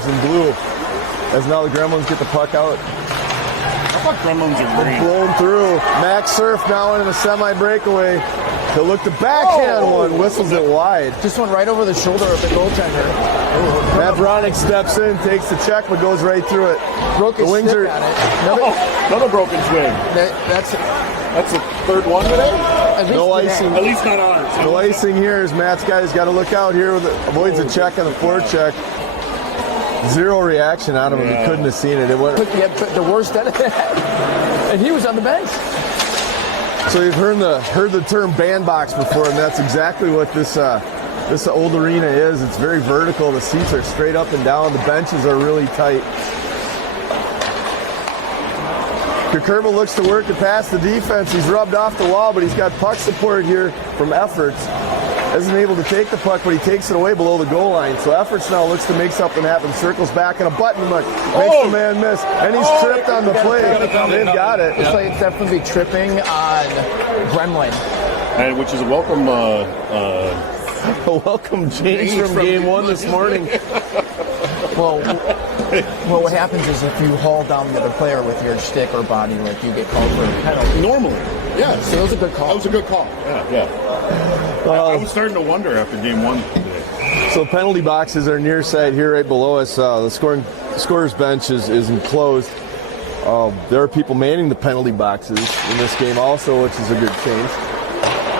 uniforms in blue. As now the Gremlins get the puck out. I thought Gremlins are green. Blown through. Max Surf now into the semi-breakaway. He'll look to backhand one. Whistles it wide. Just went right over the shoulder of the goaltender. Matt Bronick steps in, takes the check, but goes right through it. Broke his stick at it. Another broken swing. That's the third one today? No icing. At least not ours. No icing here as Matt's guy's got to look out here. Avoids a check on the forecheck. Zero reaction out of him. He couldn't have seen it. It went. The worst out of that. And he was on the bench. So you've heard the term bandbox before, and that's exactly what this old arena is. It's very vertical. The seats are straight up and down. The benches are really tight. Kukurba looks to work to pass the defense. He's rubbed off the wall, but he's got puck support here from Efforts. Isn't able to take the puck, but he takes it away below the goal line. So Efforts now looks to make something happen. Circles back in a button look. Makes the man miss. And he's tripped on the play. They've got it. It's like it's definitely tripping on Gremlin. And which is a welcome welcome change from game one this morning. Well, what happens is if you haul down the other player with your stick or body, like you get called for a penalty. Normally, yeah. So it was a good call. That was a good call. Yeah. I was starting to wonder after game one today. So penalty boxes are near side here right below us. The scorer's bench is enclosed. There are people manning the penalty boxes in this game also, which is a good change.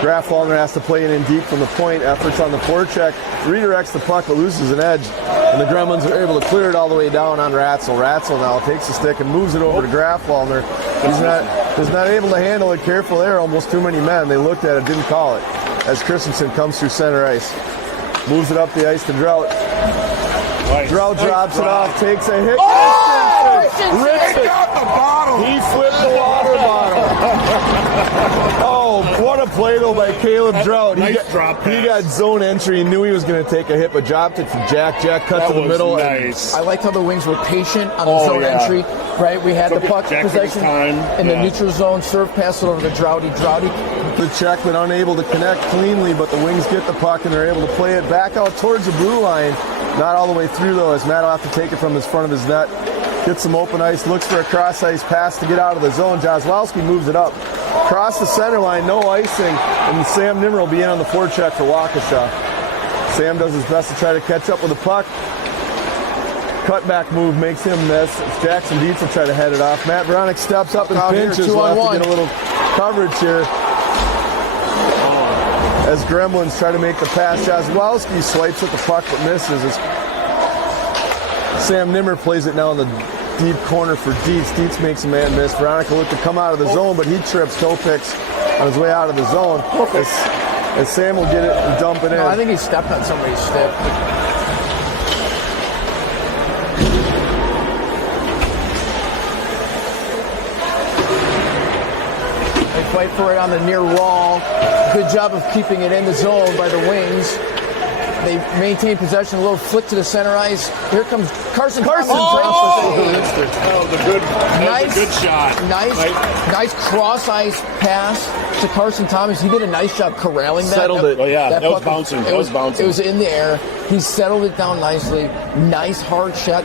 Graf Wallner has to play it in deep from the point. Efforts on the forecheck. Redirects the puck, but loses an edge. And the Gremlins are able to clear it all the way down on Ratzel. Ratzel now takes the stick and moves it over to Graf Wallner. He's not able to handle it. Careful there, almost too many men. They looked at it, didn't call it. As Christensen comes through center ice. Moves it up the ice to Drought. Drought drops it off, takes a hit. Rips it. He flipped the water bottle. Oh, what a play though by Caleb Drought. He got zone entry. He knew he was going to take a hit, but dropped it to Jack. Jack cut to the middle. Nice. I liked how the Wings were patient on the zone entry. Right, we had the puck possession in the neutral zone. Serve pass it over to Droughty. The check, but unable to connect cleanly. But the Wings get the puck and they're able to play it back out towards the blue line. Not all the way through though, as Matt will have to take it from his front of his net. Gets some open ice, looks for a cross ice pass to get out of the zone. Jozlowski moves it up. Across the center line, no icing. And Sam Nimmer will be in on the forecheck for Waukesha. Sam does his best to try to catch up with the puck. Cutback move makes him miss. Jackson Dietz will try to head it off. Matt Bronick steps up and pinches. We'll have to get a little coverage here. As Gremlins try to make the pass. Jozlowski swipes at the puck but misses. As Sam Nimmer plays it now in the deep corner for Dietz. Dietz makes a man miss. Veronica looked to come out of the zone, but he trips toe picks on his way out of the zone. As Sam will get it and dump it in. I think he stepped on somebody's stick. They fight for it on the near wall. Good job of keeping it in the zone by the Wings. They maintain possession, a little flick to the center ice. Here comes Carson. That was a good shot. Nice cross ice pass to Carson Thomas. He did a nice job corralling that. Settled it. Oh yeah, that was bouncing. It was in the air. He settled it down nicely. Nice hard shot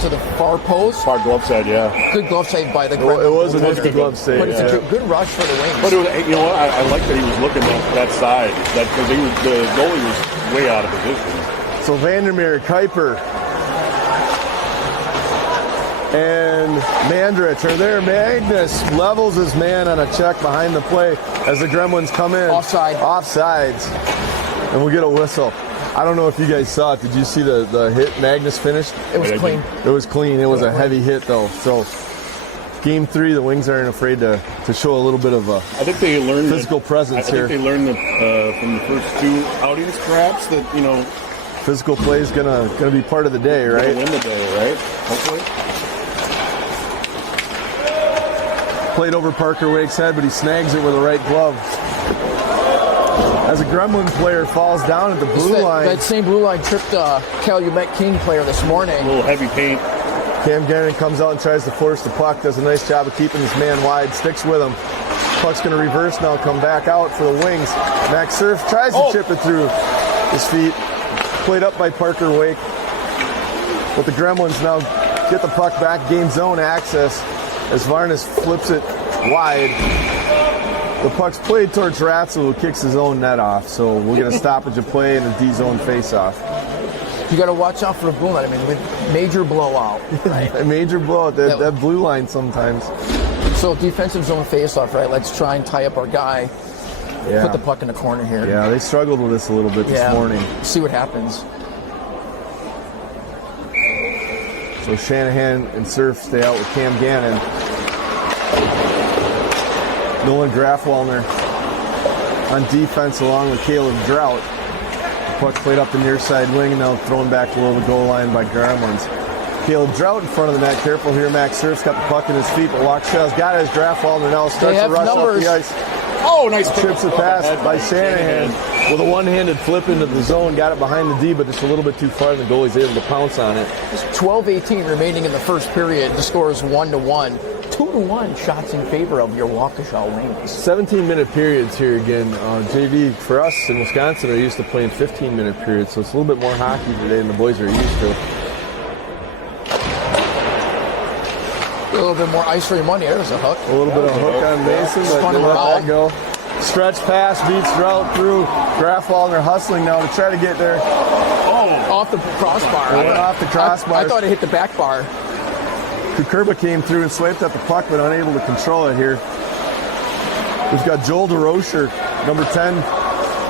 to the far post. Far glove side, yeah. Good glove save by the Gremlins. It was a good glove save. But it's a good rush for the Wings. But you know what? I like that he was looking at that side. Because the goalie was way out of position. So Vandermeer, Kuiper, and Mandrich are there. Magnus levels his man on a check behind the play as the Gremlins come in. Offsides. And we'll get a whistle. I don't know if you guys saw it. Did you see the hit Magnus finished? It was clean. It was clean. It was a heavy hit, though. So, game 3, the Wings aren't afraid to show a little bit of a physical presence here. I think they learned from the first 2 outings, perhaps, that, physical play is gonna be part of the day, right? Win the day, right? Hopefully. Played over Parker Wake's head, but he snags it with the right glove. As a Gremlin player falls down at the blue line. That same blue line tripped Calumet King player this morning. A little heavy paint. Cam Gannon comes out and tries to force the puck. Does a nice job of keeping his man wide. Sticks with him. Puck's going to reverse now. Come back out for the Wings. Max Surf tries to chip it through his feet. Played up by Parker Wake. But the Gremlins now get the puck back, gain zone access as Varnas flips it wide. The puck's played towards Ratzel, who kicks his own net off. So we'll get a stoppage of play and a D-zone face-off. You got to watch out for the blue line. I mean, with major blowout. Right? A major blowout, that blue line sometimes. So defensive zone face-off, right? Let's try and tie up our guy. Yeah. Put the puck in the corner here. Yeah, they struggled with this a little bit this morning. See what happens. So Shanahan and Surf stay out with Cam Gannon. Nolan Grafwallner on defense along with Caleb Drought. The puck played up the near side wing and now thrown back below the goal line by Gremlins. Caleb Drought in front of the net. Careful here, Max Surf's got the puck in his feet, but Waukesha's got his Grafwallner now starts to rush up the ice. Oh, nice Trips it past by Shanahan with a one-handed flip into the zone. Got it behind the D, but just a little bit too far, and the goalie's able to pounce on it. 12-18 remaining in the first period. The score is 1-1. 2-1 shots in favor of your Waukesha Wings. 17-minute periods here again. JV, for us in Wisconsin, are used to playing 15-minute periods, so it's a little bit more hockey today than the boys are used to. A little bit more ice for your money. There's a hook. A little bit of hook on Mason, but they let that go. Stretch pass, beats Drought through. Grafwallner hustling now to try to get there. Oh, off the crossbar. Went off the crossbar. I thought it hit the back bar. Kukurba came through and swiped at the puck, but unable to control it here. We've got Joel DeRocher, number 10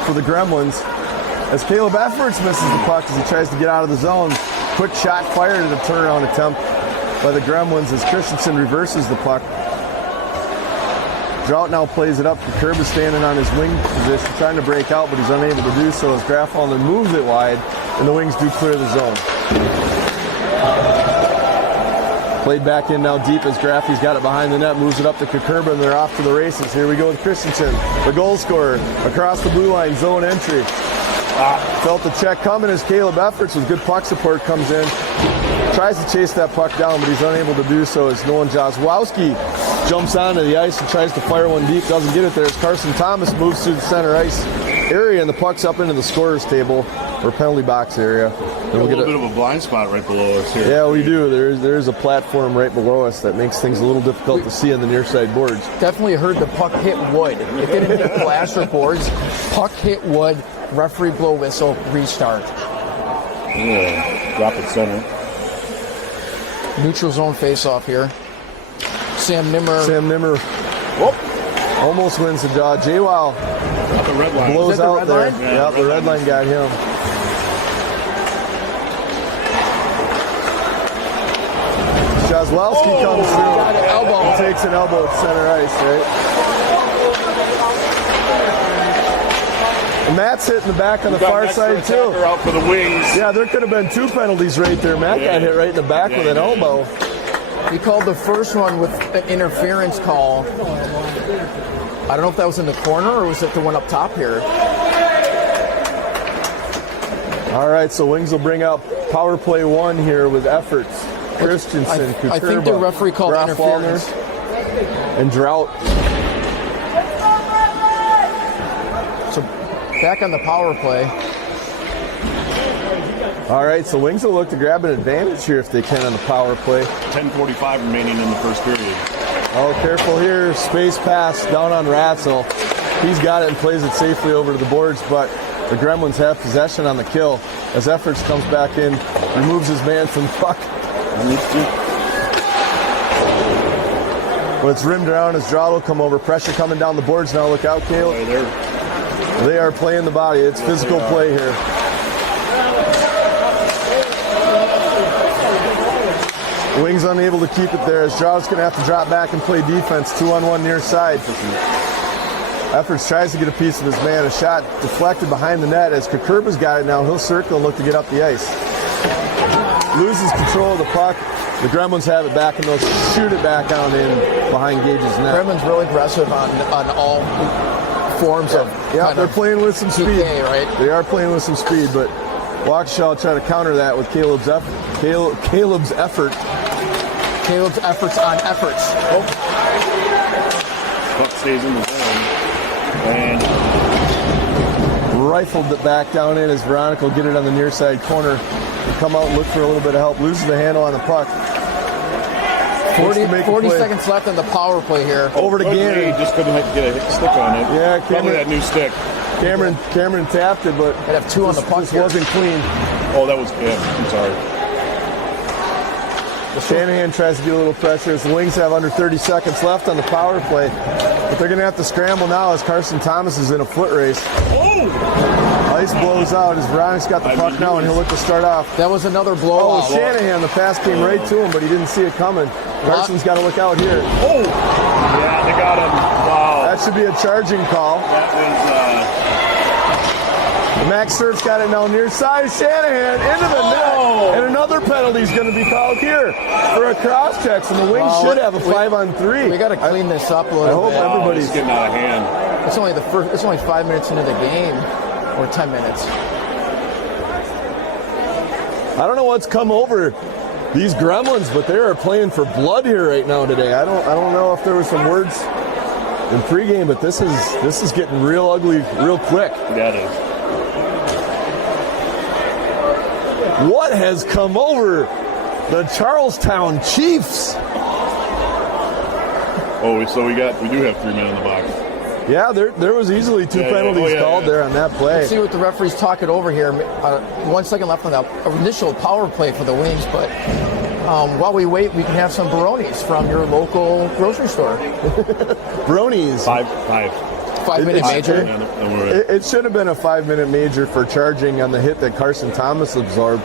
for the Gremlins. As Caleb Efforts misses the puck as he tries to get out of the zone. Quick shot fired at a turnaround attempt by the Gremlins as Christensen reverses the puck. Drought now plays it up. Kukurba is standing on his wing position, trying to break out, but he's unable to do so as Grafwallner moves it wide, and the Wings do clear the zone. Played back in now deep as Graffy's got it behind the net, moves it up to Kukurba, and they're off to the races. Here we go with Christensen, the goal scorer, across the blue line, zone entry. Felt the check coming as Caleb Efforts with good puck support comes in. Tries to chase that puck down, but he's unable to do so as Nolan Jozwowski jumps onto the ice and tries to fire one deep. Doesn't get it there as Carson Thomas moves through the center ice area, and the puck's up into the scorer's table or penalty box area. A little bit of a blind spot right below us here. Yeah, we do. There's a platform right below us that makes things a little difficult to see on the near side boards. Definitely heard the puck hit wood. It didn't hit glass or boards. Puck hit wood. Referee blow whistle. Restart. Yeah, drop it center. Neutral zone face-off here. Sam Nimmer. Whoop. Almost wins the draw. JWoww Up the red line. blows the out red there. line? Yeah, the red line got him. Jozwowski comes through. Got an elbow. He takes an elbow at center ice, right? And Matt's hitting the back on the far side, too. Out for the Wings. Yeah, there could have been two penalties right there. Matt got hit right in the back with an elbow. He called the first one with an interference call. I don't know if that was in the corner or was it the one up top here. All right, so Wings will bring out power play 1 here with Efforts. Christensen, Kukurba, I think the referee called Grafwallner, interference. and Drought. So back on the power play. All right, so Wings will look to grab an advantage here if they can on the power play. 10:45 remaining in the first period. Oh, careful here. Space pass down on Ratzel. He's got it and plays it safely over to the boards, but the Gremlins have possession on the kill as Efforts comes back in, removes his man from the puck. But it's rimmed around as Drought will come over. Pressure coming down the boards now. Look out, Caleb. They are playing the body. It's physical play here. Wings unable to keep it there as Drought's going to have to drop back and play defense. 2-on-1 near side. Efforts tries to get a piece of his man. A shot deflected behind the net as Kukurba's got it now. He'll circle and look to get up the ice. Loses control of the puck. The Gremlins have it back and they'll shoot it back on in behind Gage's net. Gremlins really aggressive on all forms of. Yeah, they're playing with some speed. PK, right? They are playing with some speed, but Waukesha will try to counter that with Caleb's effort. Caleb's efforts on efforts. Puck stays in the zone. And rifled it back down in as Veronica will get it on the near side corner. come out and look for a little bit of help. Loses the handle on the puck. 40 play. seconds left on the power play here. Over to Gannon. He just couldn't get a stick on it. Yeah, probably that new stick. Cameron tapped it, but I'd have 2 on the puck. this wasn't clean. Oh, that was good. I'm sorry. Shanahan tries to get a little pressure as the Wings have under 30 seconds left on the power play. But they're going to have to scramble now as Carson Thomas is in a foot race. Oh! Ice blows out as Veronic's got the puck now, and he'll look to start off. That was another blowout. Oh, Shanahan, the pass came right to him, but he didn't see it coming. Carson's got to look out here. Oh! Yeah, they got him. Wow. That should be a charging call. That was... Max Surf's got it now near side. Shanahan into the net. And another penalty is going to be called here for a cross check. So the Wings should have a 5-on-3. We got to clean this up a little bit. I hope everybody's getting out of hand. It's only it's only 5 minutes into the game, or 10 minutes. I don't know what's come over these Gremlins, but they are playing for blood here right now today. I don't know if there were some words in pregame, but this is getting real ugly real quick. That is. What has come over the Charlestown Chiefs? Oh, so we do have 3 men in the box. Yeah, there was easily 2 penalties called there on that play. Let's see what the referee's talking over here. 1 second left on the initial power play for the Wings, but while we wait, we can have some Baronis from your local grocery store. Bronies. 5-minute major. It should have been a 5-minute major for charging on the hit that Carson Thomas absorbed.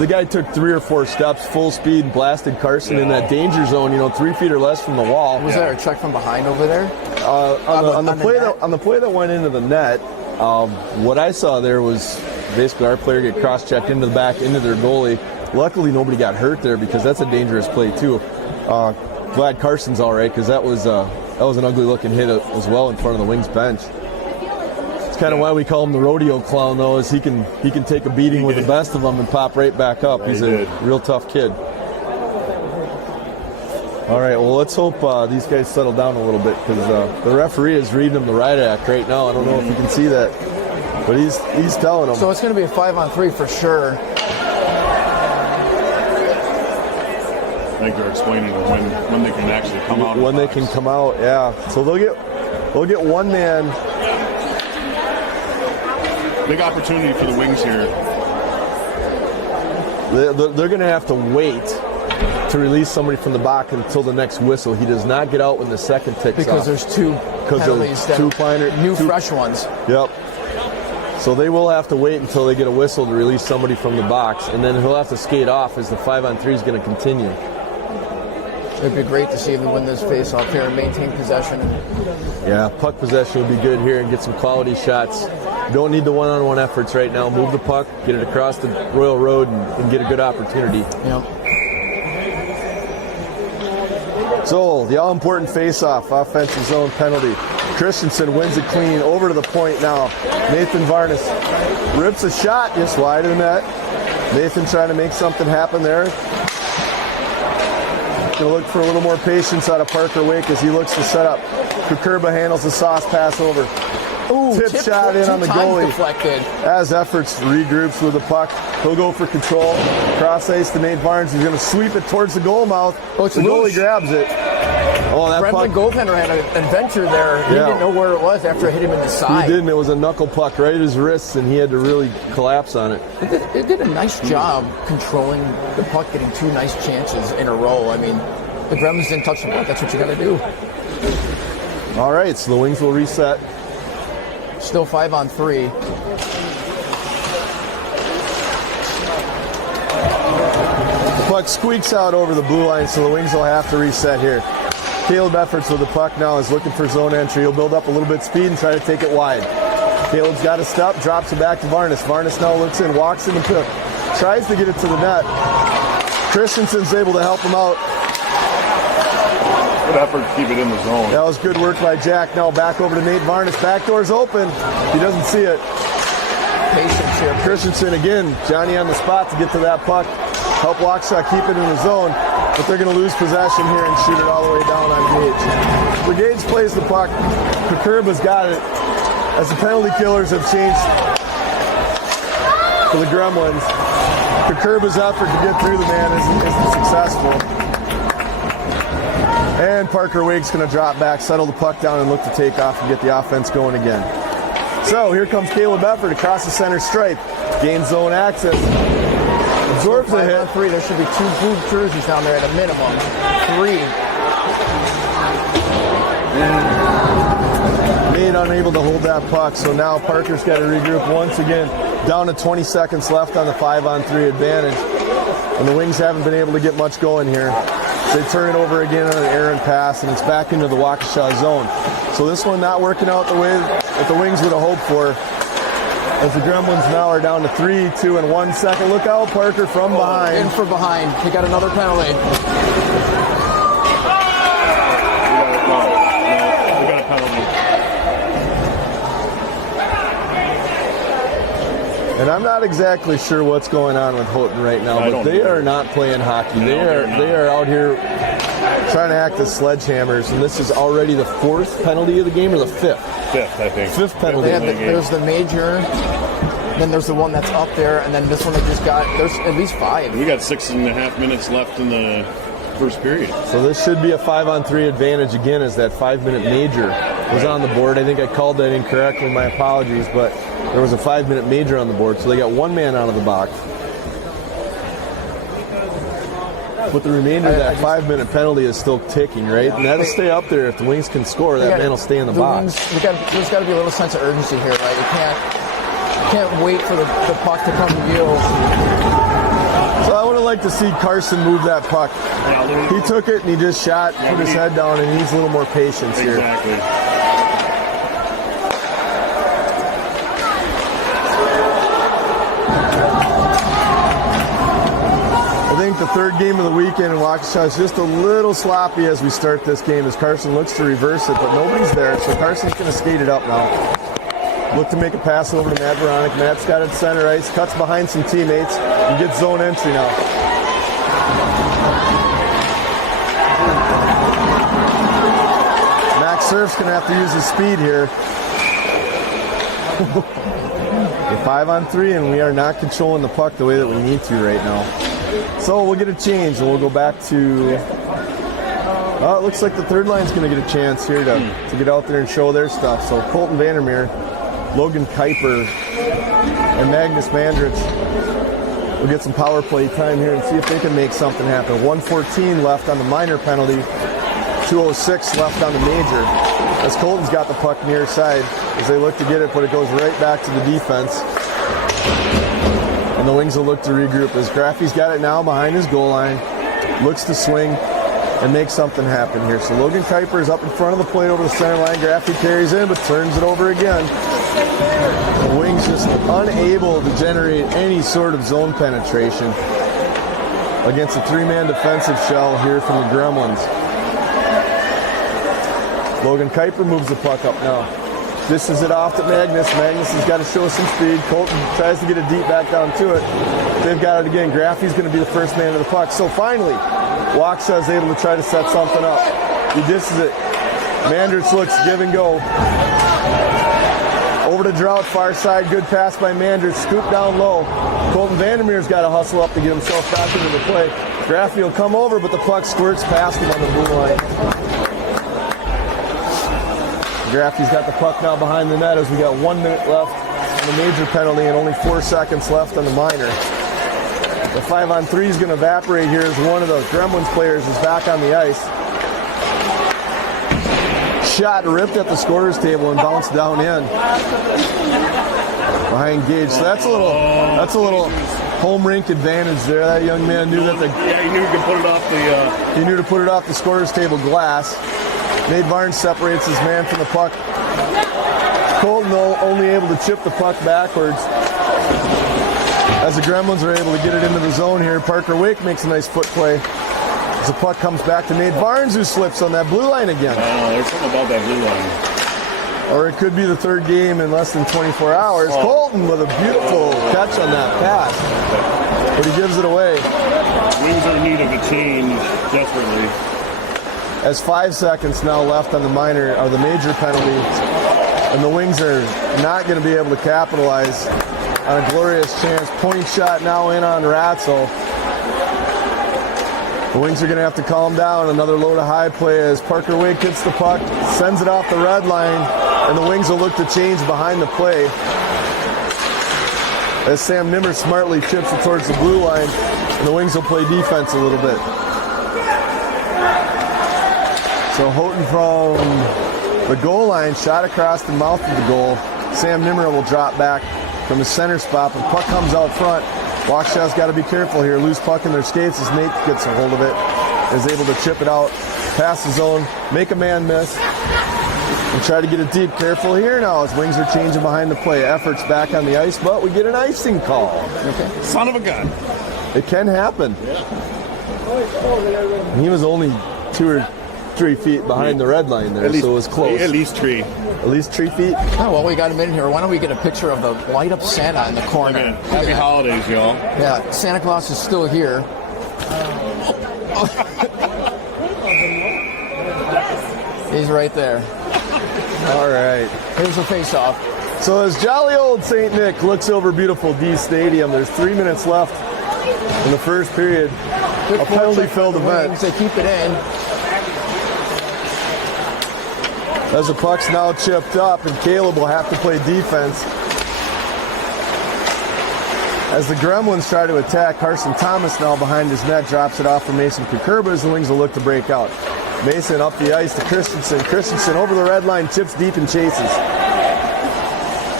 The guy took 3 or 4 steps, full speed, blasted Carson in that danger zone, 3 feet or less from the wall. Was there a check from behind over there? On the play that went into the net, what I saw there was basically our player get cross-checked into the back, into their goalie. Luckily, nobody got hurt there because that's a dangerous play too. Glad Carson's all right because that was an ugly-looking hit as well in front of the Wings bench. It's kind of why we call him the rodeo clown, though, is he can take a beating with the best of them and pop right back up. He's a real tough kid. All right, well, let's hope these guys settle down a little bit because the referee is reading them the riot act right now. I don't know if you can see that, but he's telling them. So it's going to be a 5-on-3 for sure. I think they're explaining when they can actually come out. When they can come out, yeah. So they'll get 1 man. Big opportunity for the Wings here. They're going to have to wait to release somebody from the box until the next whistle. He does not get out when the second ticks because off. There's 2 penalties, fresh ones. Yep. So they will have to wait until they get a whistle to release somebody from the box, and then he'll have to skate off as the 5-on-3 is going to continue. It'd be great to see them win this face-off here and maintain possession. Yeah, puck possession would be good here and get some quality shots. Don't need the one-on-one efforts right now. Move the puck, get it across the Royal Road, and get a good opportunity. Yep. So, the all-important face-off, offensive zone penalty. Christensen wins it clean, over to the point now. Nathan Varnes rips a shot just wide of the net. Nathan trying to make something happen there. Going to look for a little more patience out of Parker Wake as he looks to set up. Kukurba handles the sauce pass over. Ooh, tip shot in on the goalie. Deflected. As efforts regroups with the puck, he'll go for control. Cross ice to Nate Barnes. He's going to sweep it towards the goal mouth. Oh, it's the goalie loose. Grabs it. Oh, that Brentman puck. goaltender had an adventure there. He didn't know where it was after it hit him in the side. He didn't. It was a knuckle puck right at his wrists, and he had to really collapse on it. It did a nice job controlling the puck, getting 2 nice chances in a row. I mean, the Gremlins didn't touch the puck. That's what you got to do. All right, so the Wings will reset. Still 5-on-3. The puck squeaks out over the blue line, so the Wings will have to reset here. Caleb Efforts with the puck now is looking for zone entry. He'll build up a little bit of speed and try to take it wide. Caleb's got a step, drops it back to Varnes. Varnes now looks in, walks in the pit, tries to get it to the net. Christensen's able to help him out. Good effort to keep it in the zone. That was good work by Jack. Now back over to Nate Varnes. Back door's open. He doesn't see it. Patience here. Christensen again, Johnny on the spot to get to that puck. Help Waukesha keep it in the zone, but they're going to lose possession here and shoot it all the way down on Gage. So Gage plays the puck. Kukurba's got it. As the penalty killers have changed for the Gremlins. to curb his effort to get through the man isn't successful. And Parker Wake's going to drop back, settle the puck down, and look to take off and get the offense going again. So here comes Caleb Effort across the center stripe. Gains zone access. Absorbs the hit. 3. There should be 2 blue jerseys down there at a minimum. 3. Made unable to hold that puck, so now Parker's got to regroup once again. Down to 20 seconds left on the 5-on-3 advantage. And the Wings haven't been able to get much going here. So they turn it over again on an errant pass, and it's back into the Waukesha zone. So this one not working out the way that the Wings would have hoped for. As the Gremlins now are down to 3, 2, and 1 second. Look out, Parker, from behind. In for behind. He got another penalty. We got a penalty. And I'm not exactly sure what's going on with Houghton right now, but they are not playing hockey. They are out here trying to act as sledgehammers, and this is already the 4th penalty of the game, or the 5th? 5th, I think. 5th penalty of the game. There's the major, then there's the one that's up there, and then this one they just got. There's at least 5. We got 6.5 minutes left in the first period. So this should be a 5-on-3 advantage again, as that 5-minute major was on the board. I think I called that incorrectly, my apologies, but there was a 5-minute major on the board, so they got 1 man out of the box. But the remainder of that 5-minute penalty is still ticking, right? And that'll stay up there. If the Wings can score, that man will stay in the box. There's got to be a little sense of urgency here, right? You can't wait for the puck to come to you. So I would have liked to see Carson move that puck. He took it and he just shot, put his head down, and he needs a little more patience here. Exactly. I think the 3rd game of the weekend in Waukesha is just a little sloppy as we start this game, as Carson looks to reverse it, but nobody's there, so Carson's going to skate it up now. Look to make a pass over to Matt Veronic. Matt's got it center ice, cuts behind some teammates, and gets zone entry now. Max Surf's going to have to use his speed here. The 5-on-3, and we are not controlling the puck the way that we need to right now. So we'll get a change, and we'll go back to... it looks like the 3rd line's going to get a chance here to get out there and show their stuff. So Colton Vandermeer, Logan Kuiper, and Magnus Mandrich will get some power play time here and see if they can make something happen. 1:14 left on the minor penalty, 2:06 left on the major. As Colton's got the puck near side as they look to get it, but it goes right back to the defense. And the Wings will look to regroup as Graffy's got it now behind his goal line. Looks to swing and make something happen here. So Logan Kuiper is up in front of the plate over the center line. Graffy carries in, but turns it over again. The Wings just unable to generate any sort of zone penetration against a 3-man defensive shell here from the Gremlins. Logan Kuiper moves the puck up now. This is it off to Magnus. Magnus has got to show some speed. Colton tries to get it deep back down to it. They've got it again. Graffy's going to be the first man to the puck. So finally, Waukesha is able to try to set something up. He disses it. Mandrich looks, give and go. Over to Drought, far side. Good pass by Mandrich. Scoop down low. Colton Vandermeer's got to hustle up to get himself back into the play. Graffy will come over, but the puck squirts past him on the blue line. Graffy's got the puck now behind the net as we got 1 minute left on the major penalty and only 4 seconds left on the minor. The 5-on-3 is going to evaporate here as one of the Gremlins players is back on the ice. Shot ripped at the scorer's table and bounced down in behind Gage. So that's a little home rink advantage there. That young man knew that he knew he could put it off the. He knew to put it off the scorer's table glass. Nate Barnes separates his man from the puck. Colton, though, only able to chip the puck backwards. As the Gremlins are able to get it into the zone here, Parker Wake makes a nice foot play. As the puck comes back to Nate Barnes, who slips on that blue line again. There's something about that blue line. Or it could be the 3rd game in less than 24 hours. Colton with a beautiful catch on that pass. But he gives it away. Wings are in need of a change desperately. As 5 seconds now left on the minor or the major penalty, and the Wings are not going to be able to capitalize on a glorious chance. Point shot now in on Ratzel. The Wings are going to have to calm down. Another low to high play as Parker Wake hits the puck, sends it off the red line, and the Wings will look to change behind the play. As Sam Nimmer smartly chips it towards the blue line, and the Wings will play defense a little bit. So Houghton from the goal line, shot across the mouth of the goal. Sam Nimmer will drop back from his center spot, but puck comes out front. Waukesha's got to be careful here. Loose puck in their skates as Nate gets a hold of it, is able to chip it out, pass the zone, make a man miss, and try to get it deep. Careful here now as Wings are changing behind the play. Efforts back on the ice, but we get an icing call. Okay. Son of a gun. It can happen. Yeah. He was only 2 or 3 feet behind the red line there, so it was close. At least 3. At least 3 feet. Oh, well, we got him in here. Why don't we get a picture of the light up Santa in the corner? Okay. Happy holidays, y'all. Yeah, Santa Claus is still here. He's right there. All right. Here's the face-off. So as jolly old St. Nick looks over beautiful D Stadium, there's 3 minutes left in the first period. Good A penalty-filled Wings. event. They keep it in. As the puck's now chipped up, and Caleb will have to play defense. As the Gremlins try to attack, Carson Thomas now behind his net drops it off for Mason Kukurba as the Wings will look to break out. Mason up the ice to Christensen. Christensen over the red line, chips deep and chases.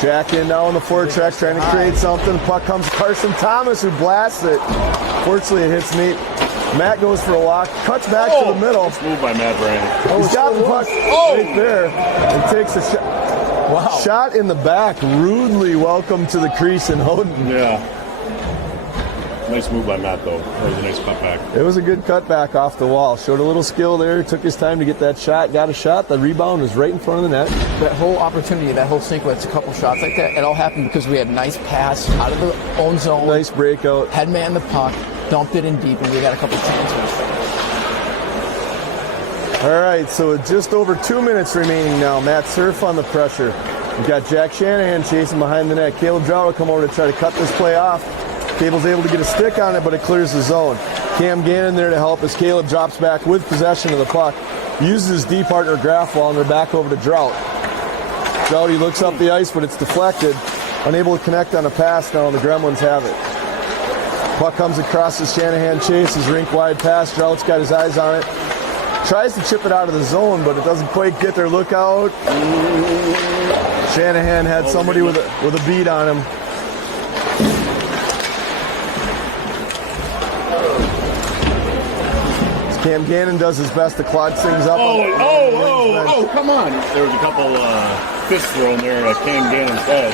Jack in now on the forecheck, trying to create something. Puck comes to Carson Thomas, who blasts it. Fortunately, it hits Nate. Matt goes for a walk, cuts back to the middle. Nice move by Matt Brandon. He's got the puck right there and takes a shot. Wow. Shot in the back, rudely welcome to the crease in Houghton. Yeah. Nice move by Matt, though. That was a nice cutback. It was a good cutback off the wall. Showed a little skill there. Took his time to get that shot. Got a shot. The rebound was right in front of the net. That whole opportunity, that whole sequence, a couple shots like that, it all happened because we had nice pass out of the own zone. Nice breakout. Had man the puck, dumped it in deep, and we got a couple chances. All right, so with just over 2 minutes remaining now. Matt Surf on the pressure. We've got Jack Shanahan chasing behind the net. Caleb Drow will come over to try to cut this play off. Cable's able to get a stick on it, but it clears the zone. Cam Gannon there to help as Caleb drops back with possession of the puck. Uses his D partner Graffwall, and they're back over to Drought. Drought, he looks up the ice, but it's deflected. Unable to connect on a pass now, and the Gremlins have it. Puck comes across as Shanahan chases, rink-wide pass. Drought's got his eyes on it. Tries to chip it out of the zone, but it doesn't quite get there. Look out. Shanahan had somebody with a beat on him. Cam Gannon does his best to clog things up. Oh, come on. There was a couple fists thrown there at Cam Gannon's head.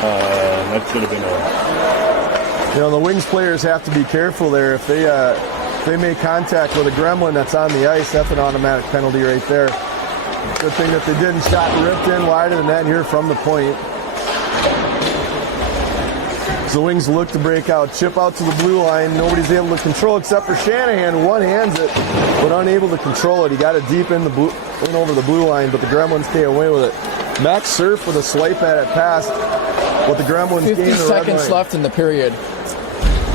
That should have been a... You know, the Wings players have to be careful there. If they make contact with a Gremlin that's on the ice, that's an automatic penalty right there. Good thing that they didn't. Shot ripped in wide of the net here from the point. So the Wings look to break out, chip out to the blue line. Nobody's able to control except for Shanahan. One-hands it, but unable to control it. He got it deep in over the blue line, but the Gremlins stay away with it. Max Surf with a swipe at it past, but the Gremlins gain the red 50 seconds line. left in the period.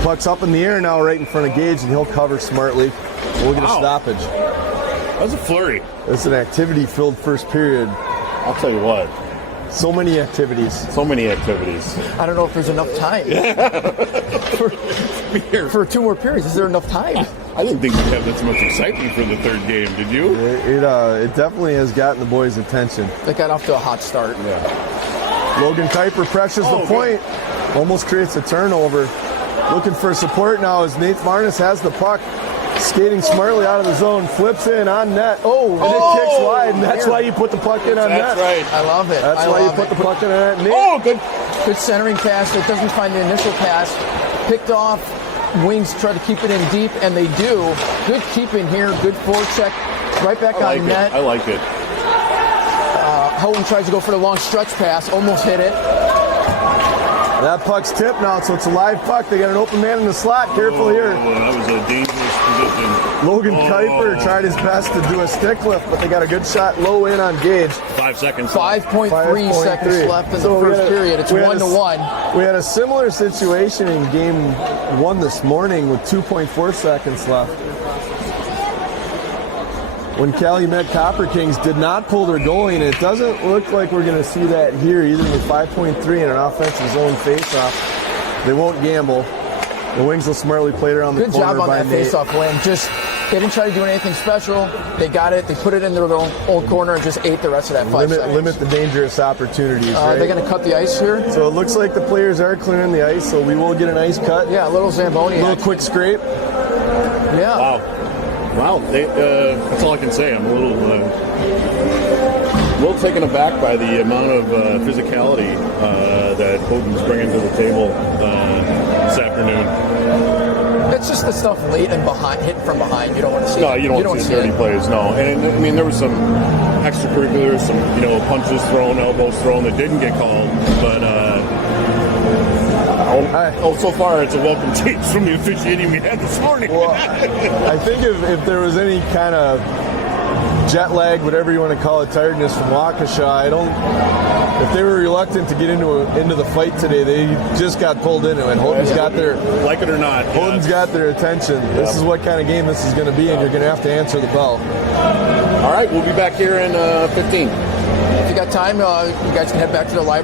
Puck's up in the air now right in front of Gage, and he'll cover smartly. We'll get a stoppage. That was a flurry. It's an activity-filled first period. I'll tell you what. So many activities. So many activities. I don't know if there's enough time for 2 more periods. Is there enough time? I didn't think we'd have this much excitement for the third game. Did you? It definitely has gotten the boys' attention. They got off to a hot start. Yeah. Logan Kuiper pressures the point. Almost creates a turnover. Looking for support now as Nate Marnus has the puck. Skating smartly out of the zone, flips in on net. And it kicks wide, and that's why you put the puck in on net. That's right. I love it. That's why you put the puck in on net. Nate. Good centering pass. It doesn't find the initial pass. Picked off. Wings try to keep it in deep, and they do. Good keeping here. Good forecheck. Right back on net. I like it. Houghton tries to go for the long stretch pass. Almost hit it. That puck's tipped now, so it's a live puck. They got an open man in the slot. Careful here. That was a dangerous position. Logan Kuiper tried his best to do a stick lift, but they got a good shot low in on Gage. 5 seconds. 5.3 seconds left in the first period. It's 1-1. We had a similar situation in game 1 this morning with 2.4 seconds left. When Calumet Copper Kings did not pull their goalie, and it doesn't look like we're going to see that here either with 5.3 in an offensive zone faceoff. They won't gamble. The Wings will smartly play it around the Good corner. job on by that Nate. faceoff win. Just they didn't try to do anything special. They got it. They put it in their old corner and just ate the rest of that 5 seconds. Limit the dangerous opportunities. Right? They're going to cut the ice here. So it looks like the players are clearing the ice, so we will get an ice cut. Yeah, a little Zamboni. A little quick scrape. Yeah. Wow, that's all I can say. I'm a little taken aback by the amount of physicality that Houghton's bringing to the table this afternoon. It's just the stuff late and behind, hitting from behind. You don't want to see. No, you don't want to see dirty plays. No, and I mean there was some extracurriculars, some punches thrown, elbows thrown that didn't get called, but. So far it's a welcome change from the officiating we had this morning. Well, I think if there was any kind of jet lag, whatever you want to call it, tiredness from Waukesha, if they were reluctant to get into the fight today, they just got pulled into it. Houghton's got their, like it or not, Houghton's got their attention. This is what kind of game this is going to be, and you're going to have to answer the bell. All right, we'll be back here in 15. If you got time, you guys can head back to the library.